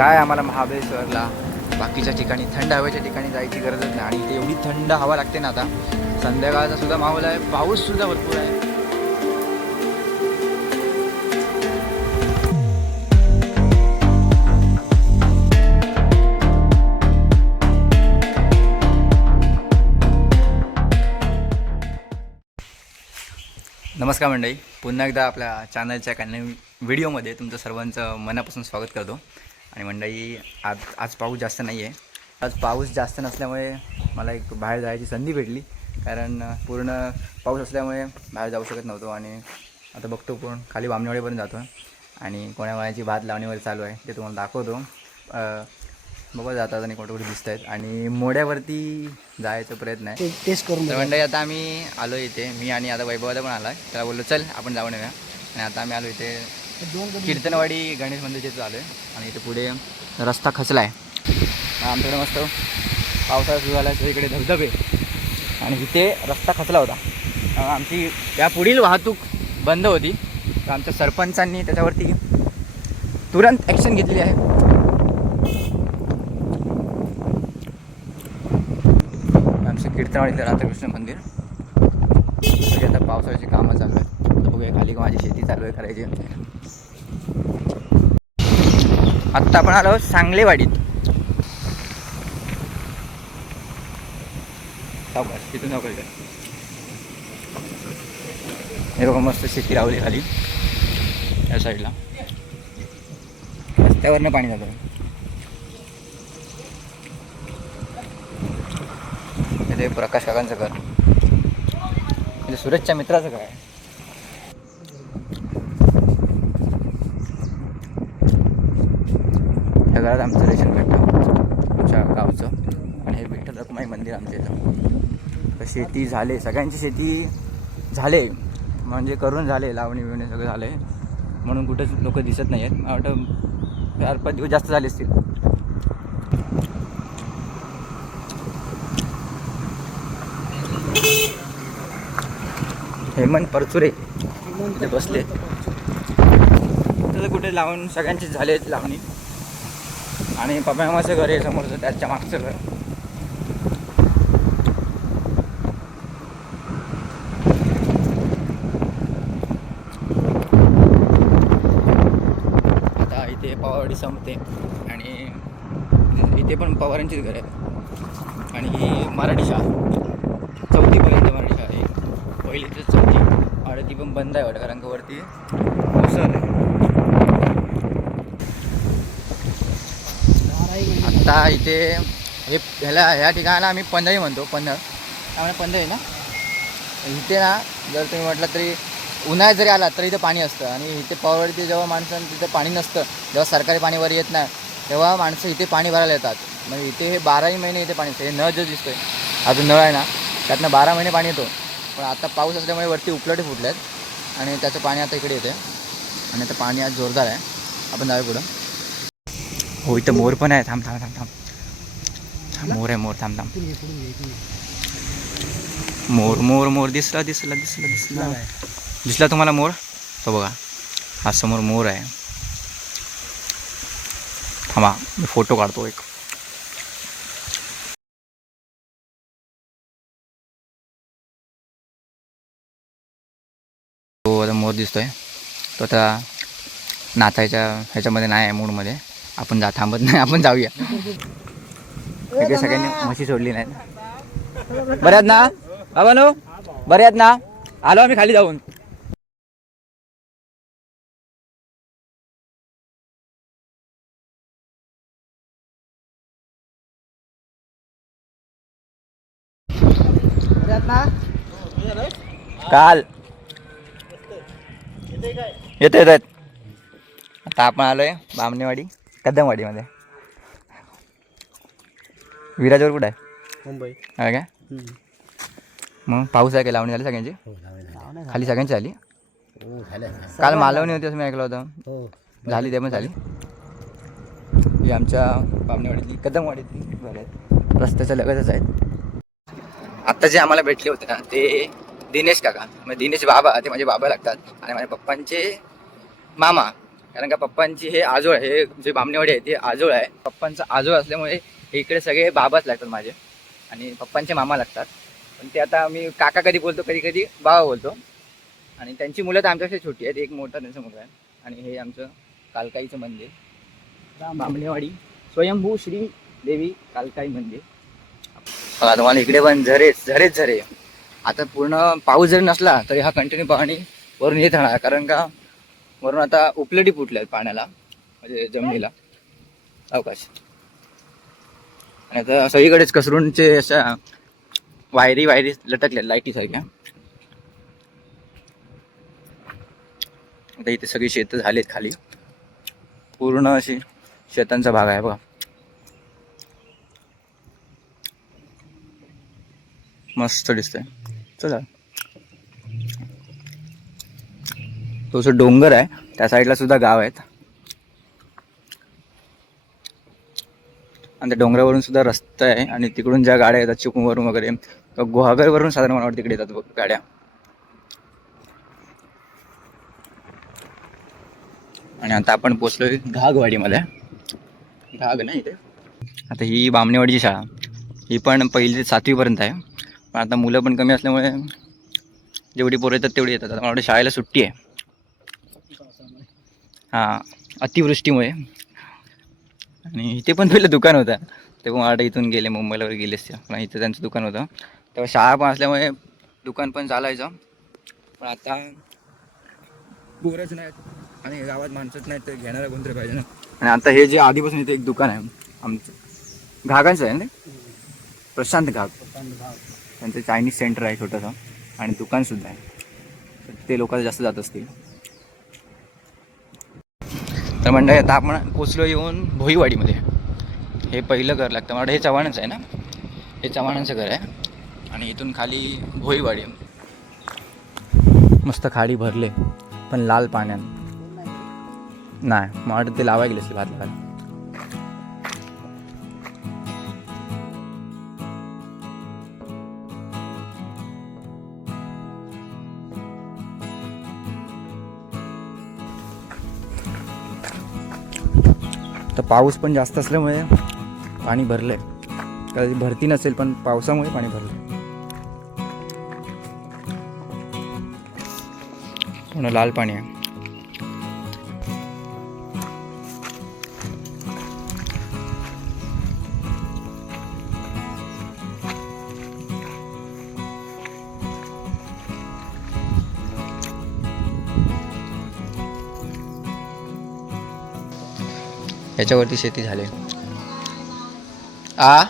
काय आम्हाला महाबळेश्वरला? बाकीच्या ठिकाणी थंड हवेच्या ठिकाणी जायची गरजच नाही. आणि ते एवढी थंड हवा लागते ना आता संध्याकाळचा सुद्धा माहोल आहे पाऊस सुद्धा भरपूर आहे. नमस्कार मंडळी. पुन्हा एकदा आपल्या चॅनलच्या काही व्हिडिओमध्ये तुमचं सर्वांचं मनापासून स्वागत करतो. आणि मंडळी आज आज पाऊस जास्त नाही आहे आज पाऊस जास्त नसल्यामुळे मला एक बाहेर जायची संधी भेटली. कारण पूर्ण पाऊस असल्यामुळे बाहेर जाऊ शकत नव्हतो आणि आता बघतो पूर्ण खाली बामणेवाडीपर्यंत जातो आणि कोण्या वयाची भात लावणी वगैरे चालू आहे ते तुम्हाला दाखवतो. अं, बघा जातात आणि कुठे कुठे दिसत आहेत. आणि मोड्यावरती जायचा प्रयत्न आहे. ते टेस्ट करून. मंडळी आता आम्ही आलो इथे. मी आणि आता वैभवादा पण आला त्याला बोललो चल आपण जाऊन येऊया. आणि आता आम्ही आलो इथे कीर्तनवाडी गणेश मंदिरचे आलो आहे आणि इथे पुढे रस्ता खचला आहे आमच्याकडे मस्त पावसाळा सुरू झाला आहे इकडे धबधबे. आणि इथे रस्ता खचला होता. आमची त्या पुढील वाहतूक बंद होती. तर आमच्या सरपंचांनी त्याच्यावरती तुरंत ॲक्शन घेतली आहे. आमचं कीर्तनवाडीचं राधाकृष्ण मंदिर. आता पावसाळ्याची कामं चालू आहेत. बघूया खाली माझी शेती चालू आहे करायची. आत्ता आपण आलो सांगलेवाडीत. सावकाश तिथून सावकाश. हे बघा मस्त शेती लावली खाली. या साईडला रस्त्यावरनं पाणी जातं. प्रकाश काकांचं घर. इथे सुरेशच्या मित्राचं घर आहे आमचं रेशन भेटतं आमच्या गावचं. आणि हे विठ्ठल रखुमाई मंदिर आमच्या इथं. तर शेती झाले. सगळ्यांची शेती झाले. म्हणजे करून झाले. लावणी बिवणी सगळं झालं. आहे म्हणून कुठेच लोक दिसत नाही आहेत. मला वाटतं चार पाच दिवस जास्त झाले असतील. हेमंत परचुरे बसले. तर कुठे लावून सगळ्यांचे झाले लावणी. आणि पप्पामाचं घर आहे समोरचं त्याच्या मागचं घर आता इथे पावाडी संपते आणि इथे पण पवारांचीच घर आहेत. आणि ही मराठी शाळा. चौथीपर्यंत मराठी शाळा आहे. पहिली तर चौथी. आडती पण बंद आहे वाटतं कारण का वरती ओसर आहे. आता इथे हे ह्याला ह्या ठिकाणाला आम्ही पंधराही म्हणतो पंधर त्यामुळे पंधराही ना? इथे ना जर तुम्ही म्हटलं तरी उन्हाळ्यात जरी आला तरी इथे पाणी असतं. आणि इथे पवारवरती जेव्हा माणसं तिथं पाणी नसतं जेव्हा सरकारी पाणी वर येत नाही तेव्हा माणसं इथे पाणी भरायला येतात. म्हणजे इथे हे बाराही महिने इथे पाणी असतं. हे नळ जो दिसतोय अजून नळ आहे ना त्यातनं बारा महिने पाणी येतो. पण आता पाऊस असल्यामुळे वरती उपलटे फुटले आहेत आणि त्याचं पाणी आता इकडे येते आणि आता पाणी आज जोरदार आहे. आपण जाऊया पुढं. हो इथं मोर पण आहे. थांब थांब थांब थांब. मोर आहे मोर. थांब थांब. मोर मोर मोर. दिसला दिसला दिसला दिसला. दिसला तुम्हाला मोर? तो बघा. हा समोर मोर आहे. थांबा मी फोटो काढतो एक. तो आता मोर दिसतोय. तो आता नाचायच्या ह्याच्यामध्ये नाही आहे मूडमध्ये. आपण जा थांबत नाही आपण जाऊया. सगळे सगळ्यांनी म्हशी सोडली नाहीत. बरे आहेत ना? बाबा नो आहेत ना? आलो आम्ही खाली जाऊन. काल. येत येत आता आपण आलोय बामणेवाडी. कदमवाडीमध्ये. विराजवर कुठं आहे? मुंबई. आहे काय. मग पाऊस आहे काय लावणी झाली सगळ्यांची? हो खाली सगळ्यांची झाली? हो झालं. काल मालवणी होती असं मी ऐकलं होतं. हो. झाली ते पण झाली. ही आमच्या बामणेवाडीतली कदमवाडीतली. घर आहेत रस्त्याच्या लगतच आहेत. आत्ता जे आम्हाला भेटले होते ना ते दिनेश काका. म्हणजे दिनेश बाबा ते माझे बाबा लागतात. आणि माझ्या पप्पांचे मामा. कारण का पप्पांची हे आजोळ आहे हे जे बामणेवाडी आहे ते आजोळ आहे. पप्पांचं आजोळ असल्यामुळे हे इकडे सगळे बाबाच लागतात माझे. आणि पप्पांचे मामा लागतात. पण ते आता मी काका कधी बोलतो कधी कधी बाबा बोलतो. आणि त्यांची मुलं तर आमच्यापेक्षा छोटी आहेत. एक मोठा त्यांचा मुलगा आहे. आणि हे आमचं कालकाईचं मंदिर. बामणेवाडी. स्वयंभू श्री देवी कालकाई मंदिर. बघा तुम्हाला इकडे पण झरेच झरेच झरे. आता पूर्ण पाऊस जरी नसला तरी हा कंटिन्यू पाणी वरून येत राहणार. कारण का वरून आता उपलटी फुटल्या आहेत पाण्याला म्हणजे जमिनीला. अवकाश. आणि आता सगळीकडेच कसरूनचे अशा वायरी वायरी लटकल्या लाईटी सारख्या. आता इथे सगळी शेतं झालीत खाली. पूर्ण अशी शेतांचा भाग आहे बघा. मस्त दिसतंय. चला. तो जो डोंगर आहे त्या साईडला सुद्धा गाव आहेत. आणि त्या डोंगरावरून सुद्धा रस्ता आहे आणि तिकडून ज्या गाड्या येतात चिपळूणवरून वगैरे गुहागरवरून साधारण मला वाटतं तिकडे येतात गाड्या. आणि आता आपण पोचलोय घागवाडीमध्ये. घाग नाही इथे. आता ही बामणेवाडीची शाळा. ही पण पहिली ते सातवीपर्यंत आहे. पण आता मुलं पण कमी असल्यामुळे जेवढी पोरं येतात तेवढी येतात. आता मला वाटतं शाळेला सुट्टी आहे. हां अतिवृष्टीमुळे. आणि इथे पण पहिलं दुकान होतं. ते पण इथून गेले मुंबईला वगैरे गेलेच ते. पण इथं त्यांचं दुकान होतं. तेव्हा शाळा पण असल्यामुळे दुकान पण चालायचं. पण आता पोरच नाहीत आणि गावात माणसंच नाहीत तर घेणारा कोणतरी पाहिजे ना. आणि आता हे जे आधीपासून इथे एक दुकान आहे आमचं. घागांचं आहे ना प्रशांत घाग. त्यांचं चायनीज सेंटर आहे छोटंसं. आणि दुकानसुद्धा आहे. ते लोक जास्त जात असतील. तर म्हणलं आता आपण पोचलो येऊन भोईवाडीमध्ये. हे पहिलं घर लागतं. मला हे चव्हाणच आहे ना? हे चव्हाणांचं घर आहे. आणि इथून खाली भोईवाडी. मस्त खाडी भरले पण लाल पाण्यात नाही मला वाटतं ते लावाय गेले असते भात लावायला पाऊस पण जास्त असल्यामुळे पाणी भरलंय. कधी भरती नसेल पण पावसामुळे पाणी भरलंय. पूर्ण लाल पाणी आहे. त्याच्यावरती शेती झाली. आ?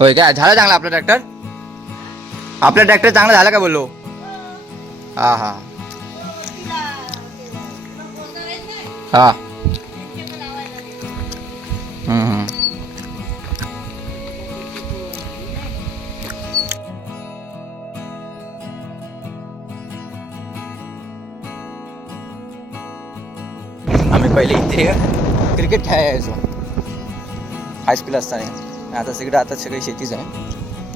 होय काय? झालं चांगला आपला ट्रॅक्टर? आपला ट्रॅक्टर चांगला झाला का बोललो? हा हा. हा. पहिले इथे. क्रिकेट खेळायचो हायस्कूल असताना. आता सगळं आता सगळी शेतीच आहे.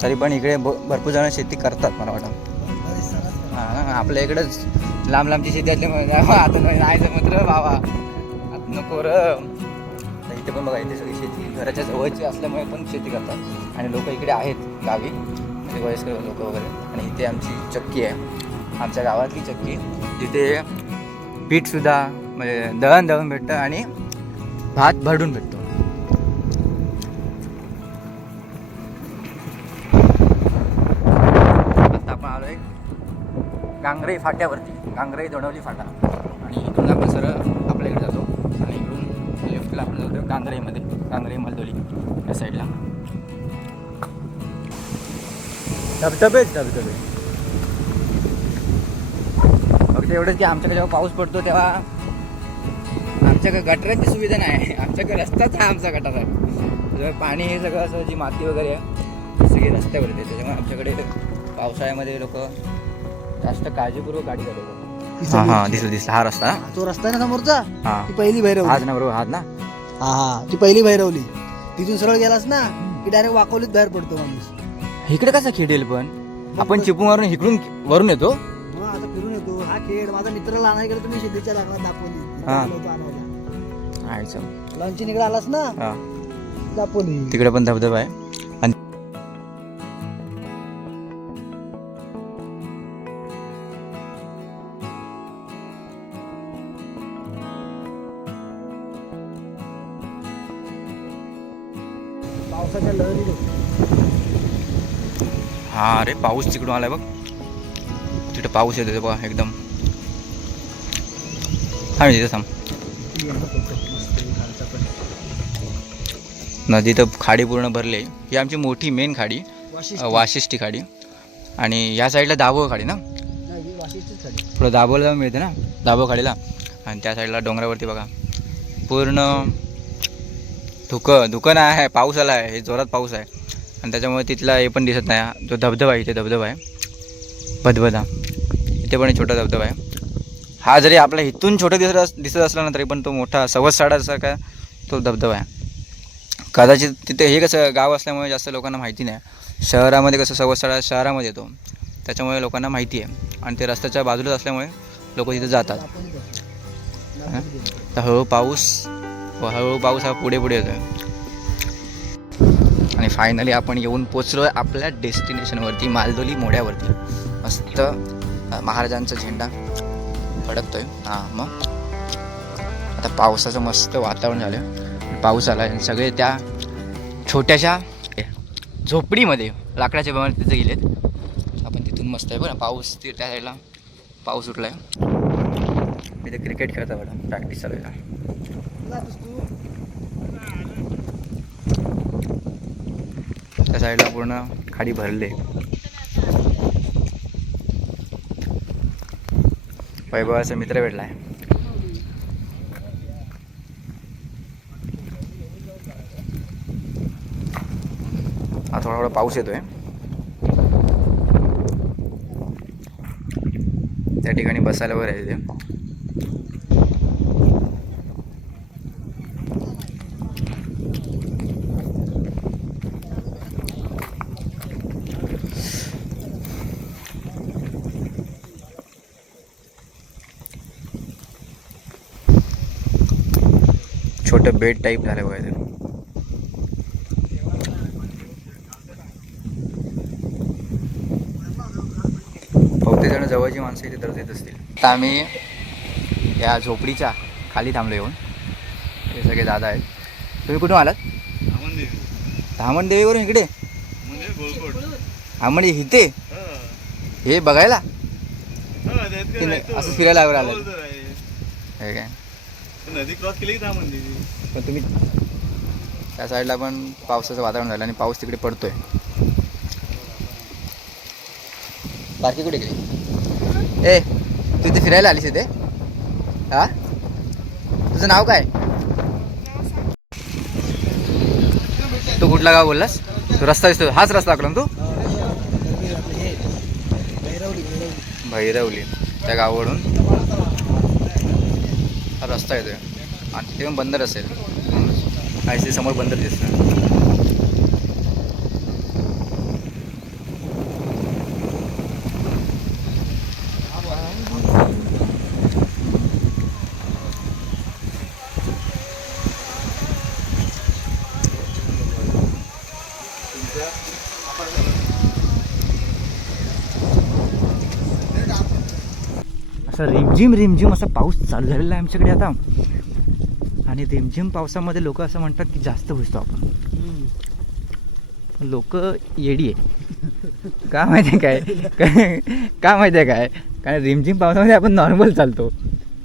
तरी पण इकडे भरपूर जण शेती करतात मला वाटतं. हां आपल्या इकडंच लांब लांबची शेती असल्यामुळे आता नाही समुद्र बाबा. आता नको र. इथे पण बघा इथे सगळी शेती घराच्या जवळची असल्यामुळे पण शेती करतात. आणि लोक इकडे आहेत गावी. म्हणजे वयस्कर लोक वगैरे. आणि इथे आमची चक्की आहे. आमच्या गावातली चक्की. जिथे पीठसुद्धा म्हणजे दळण दळून भेटतं आणि भात भरडून भेटतो. आता आपण आलोय गांगरे फाट्यावरती. गांगरे दोडवली फाटा. आणि इकडून आपण सरळ आपल्याकडे जातो. आणि इकडून लेफ्टला आपण जातो गांगरेमध्ये. गांगरे मलदोली या साईडला. धबधबेच धबधबे. फक्त एवढंच की आमच्याकडे जेव्हा पाऊस पडतो तेव्हा आमच्याकडे गटरांची सुविधा नाही. आमच्याकडे रस्ताच आहे आमचा गटार आहे पाणी हे सगळं असं जी माती वगैरे आहे ती सगळी रस्त्यावर येते त्याच्यामुळे आमच्याकडे पावसाळ्यामध्ये लोक जास्त काळजीपूर्वक गाडी चालवतात. हां हां दिसलं दिसलं हा रस्ता. तो रस्ता आहे ना समोरचा? हां. ती पहिली भैरवली. हाच ना बरोबर हाच ना? हा हा. ती पहिली भैरवली. तिथून सरळ गेलास ना की डायरेक्ट वाकवलीत बाहेर पडतो माणूस. इकडे कसं खेळेल पण? आपण चिपू मारून इकडून वरून येतो? आता फिरून येतो. हा खेळ माझा मित्राला आणायला गेलो तुम्ही शेतीच्या लागणार दापोली आलास ना? हा. दापोली तिकडे पण धबधबा आहे. हा अरे पाऊस तिकडून आलाय बघ. तिकडे पाऊस येतो बघा एकदम. हा मी तिथे थांब नदी तर खाडी पूर्ण भरली. आहे ही आमची मोठी मेन खाडी वाशिष्ठी. खाडी. आणि या साईडला दाबो खाडी ना. पुढं दाबोला जाऊन मिळते ना? दाबो खाडीला. आणि त्या साईडला डोंगरावरती बघा. पूर्ण धुकं धुकं नाही आहे पाऊस आला आहे. हे जोरात पाऊस आहे. आणि त्याच्यामुळे तिथला हे पण दिसत नाही. जो धबधबा आहे इथे धबधबा आहे. भदभदा. इथे पण एक छोटा धबधबा आहे. हा जरी आपल्या इथून छोटा दिसत दिसत असला ना तरी पण तो मोठा सवस साडासारखा तो धबधबा आहे. कदाचित तिथे हे कसं गाव असल्यामुळे जास्त लोकांना माहिती नाही. शहरामध्ये कसं सवस शहरामध्ये येतो. त्याच्यामुळे लोकांना माहिती आहे. आणि ते रस्त्याच्या बाजूलाच असल्यामुळे लोक तिथे जातात. तर हळूहळू पाऊस व हळूहळू पाऊस हा पुढे पुढे येतो आणि फायनली आपण येऊन पोचलो आहे आपल्या डेस्टिनेशनवरती मालदोली मोड्यावरती. मस्त महाराजांचा झेंडा फडकतोय. हां मग. आता पावसाचं मस्त वातावरण झालं पाऊस आला आणि सगळे त्या छोट्याशा झोपडीमध्ये लाकडाच्या बेमार तिथे गेलेत. आपण तिथून मस्त आहे बरं पाऊस ती त्या साईडला पाऊस उठला आहे तिथे क्रिकेट खेळता बरं प्रॅक्टिस चालू आहे त्या साईडला पूर्ण खाडी भरले. वैभवाचा मित्र भेटला आहे थोडा पाऊस येतो आहे त्या ठिकाणी बसायला वगैरे आहे छोटं बेड टाईप झालं बघा इथे बहुतेक जण जवळची माणसं इथे तर येत असतील. आता आम्ही या झोपडीच्या खाली थांबलो येऊन. हे सगळे दादा आहेत. तुम्ही कुठून आलात? धामण देवीवरून इकडे? हा म्हणजे इथे? हे. बघायला? असं फिरायला आवर आलं हे काय? नदी क्रॉस केली पण तुम्ही त्या साईडला पण पावसाचं वातावरण झालं आणि पाऊस तिकडे पडतोय. बाकी कुठे गेली? ए तू इथे फिरायला आलीस इथे? हा? तुझं नाव काय? तू कुठला गाव बोललास? तू रस्ता दिसतो हाच रस्ता दाखवला ना तू? भैरवली. त्या गावावरून हा रस्ता येतोय. आणि तिथे पण बंदर असेल. आणि सी समोर बंदर दिसतं असं रिमझिम रिमझिम असा पाऊस चालू झालेला आहे आमच्याकडे आता. आणि रिमझिम पावसामध्ये लोक असं म्हणतात की जास्त भिजतो आपण. लोक येडी आहे का माहिती आहे काय? काय- का माहिती आहे काय? कारण रिमझिम पावसामध्ये आपण नॉर्मल चालतो.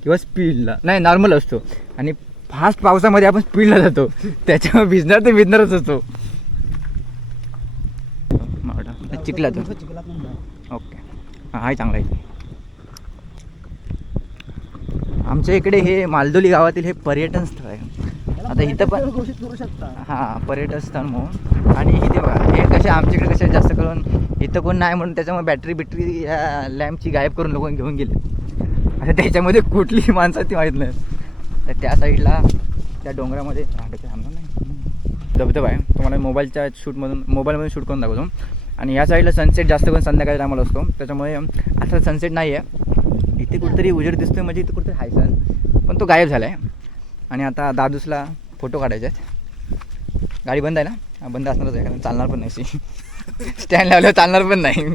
किंवा स्पीडला नाही नॉर्मल असतो. आणि फास्ट पावसामध्ये आपण स्पीडला जातो. त्याच्यामुळे भिजणार तर भिजणारच असतो. चिखलात. ओके. हां हाय चांगला आहे. आमच्या इकडे हे मालदोली गावातील हे पर्यटन स्थळ आहे. आता इथं पण घोषित करू शकता. हां पर्यटन स्थळ म्हणून. आणि इथे बघा हे कसे आमच्याकडे कसे जास्त करून इथं कोण नाही म्हणून त्याच्यामुळे बॅटरी बिटरी या लॅम्पची गायब करून लोक घेऊन गेले. आता त्याच्यामध्ये कुठली माणसं ती माहीत नाही. तर त्या साईडला त्या डोंगरामध्ये नाही. धबधबा आहे. तुम्हाला मोबाईलच्या शूटमधून मोबाईलमधून शूट करून दाखवतो. आणि या साईडला सनसेट जास्त करून संध्याकाळी टायमाला असतो. त्याच्यामुळे आता सनसेट नाही आहे इथे कुठेतरी उजेड दिसतोय म्हणजे इथे कुठेतरी हाय सण पण तो गायब झाला आहे आणि आता दादूसला फोटो काढायचे आहेत. गाडी बंद आहे ना? बंद असणारच आहे कारण चालणार पण नाही. स्टँड लावल्यावर चालणार पण नाही.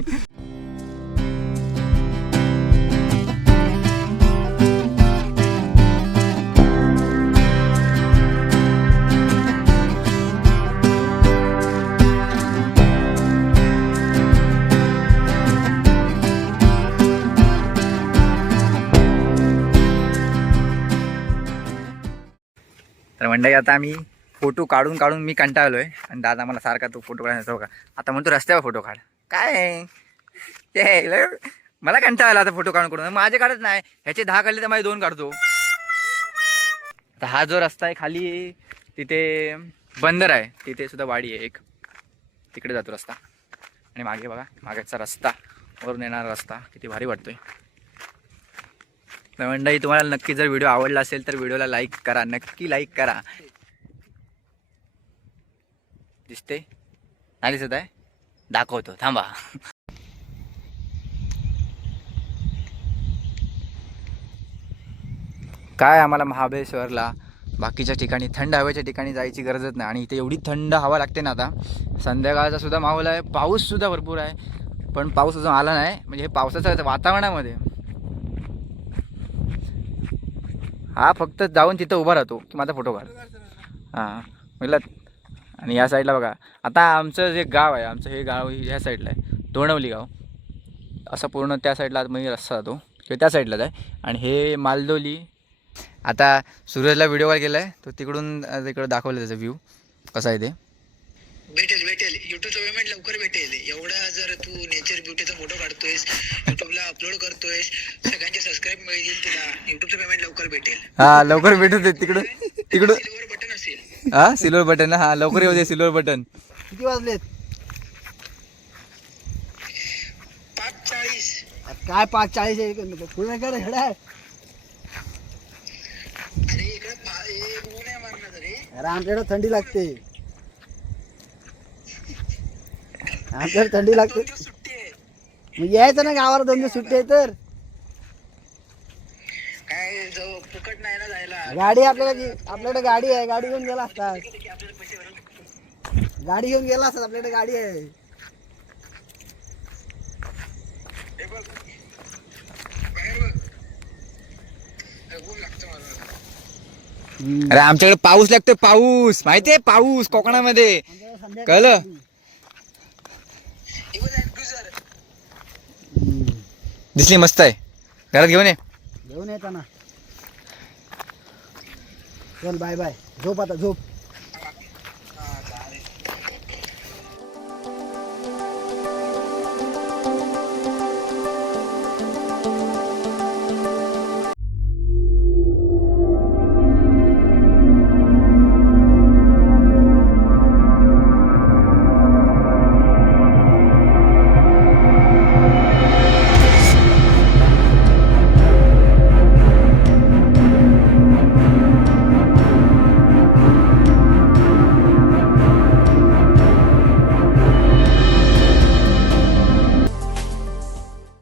मंडळी आता आम्ही फोटो काढून काढून मी कंटाळलो आहे आणि दादा मला सारखा तो फोटो काढायचा हो का आता म्हणतो रस्त्यावर फोटो काढ. काय? आहे? ते मला कंटाळा आला आता फोटो काढून काढून. माझे काढत नाही. ह्याचे दहा काढले तर माझे दोन काढतो. आता हा जो रस्ता आहे खाली तिथे बंदर आहे. तिथे सुद्धा वाडी आहे एक. तिकडे जातो रस्ता. आणि मागे बघा मागेचा रस्ता. वरून येणारा रस्ता किती भारी वाटतोय. तर मंडळी तुम्हाला नक्की जर व्हिडिओ आवडला असेल तर व्हिडिओला लाईक करा नक्की लाईक करा. दिसते नाही दिसत आहे? दाखवतो थांबा. काय आम्हाला महाबळेश्वरला? बाकीच्या ठिकाणी थंड हवेच्या ठिकाणी जायची गरजच नाही. आणि इथे एवढी थंड हवा लागते ना आता. संध्याकाळचा सुद्धा माहोल आहे पाऊस सुद्धा भरपूर आहे. पण पाऊस अजून आला नाही. म्हणजे हे पावसाचं वातावरणामध्ये. हा फक्त जाऊन तिथं उभा राहतो की माझा फोटो काढ. हां म्हटलं आणि या साईडला बघा. आता आमचं जे गाव आहे आमचं हे गाव ह्या साईडला आहे. दोणवली गाव. असं पूर्ण त्या साईडला मी रस्ता जातो किंवा त्या साईडलाच आहे. आणि हे मालदोली. आता सूरजला व्हिडिओ कॉल केला आहे तो तिकडून तिकडं दाखवलं त्याचा व्ह्यू कसा आहे ते? भेटेल भेटेल. युट्यूबचं पेमेंट लवकर भेटेल. एवढा जर तू नेचर ब्युटीचा फोटो काढतोयस अपलोड करतोयस सगळ्यांचे सबस्क्राईब मिळतील तुला युट्यूबचं पेमेंट लवकर भेटेल. हा लवकर भेटू दे तिकडं तिकडं. सिल्वर बटन असेल. हा सिल्वर बटन हा लवकर येऊ दे सिल्वर बटन किती वाजलेत? पाच चाळीस. काय पाच चाळीस आहे? पुढे कडे हेडा आहे अरे इकडे पा- हे ऊन आहे मारणार रे. अरे आमच्याकडे थंडी लागते. आमच्याकडे थंडी लागते. मग यायचं ना गावाला दोन दिवस सुट्टी आहे तर. काय जो फुकट नाही ना जायला. गाडी आपल्याकडे आपल्याकडे गाडी आहे गाडी घेऊन गेला असतात आपल्याला पैसे भरून गाडी घेऊन गेला असतात आपल्याकडे गाडी आहे. हे बघ. बाहेर बघ. हे ऊन लागतं मला. अरे आमच्याकडे पाऊस लागतोय पाऊस. माहितीये पाऊस कोकणामध्ये. कळलं हे बघ ऍक्युझर दिसली मस्त आहे. घरात घेऊन ये. घेऊन येताना. चल बाय बाय झोप आता झोप.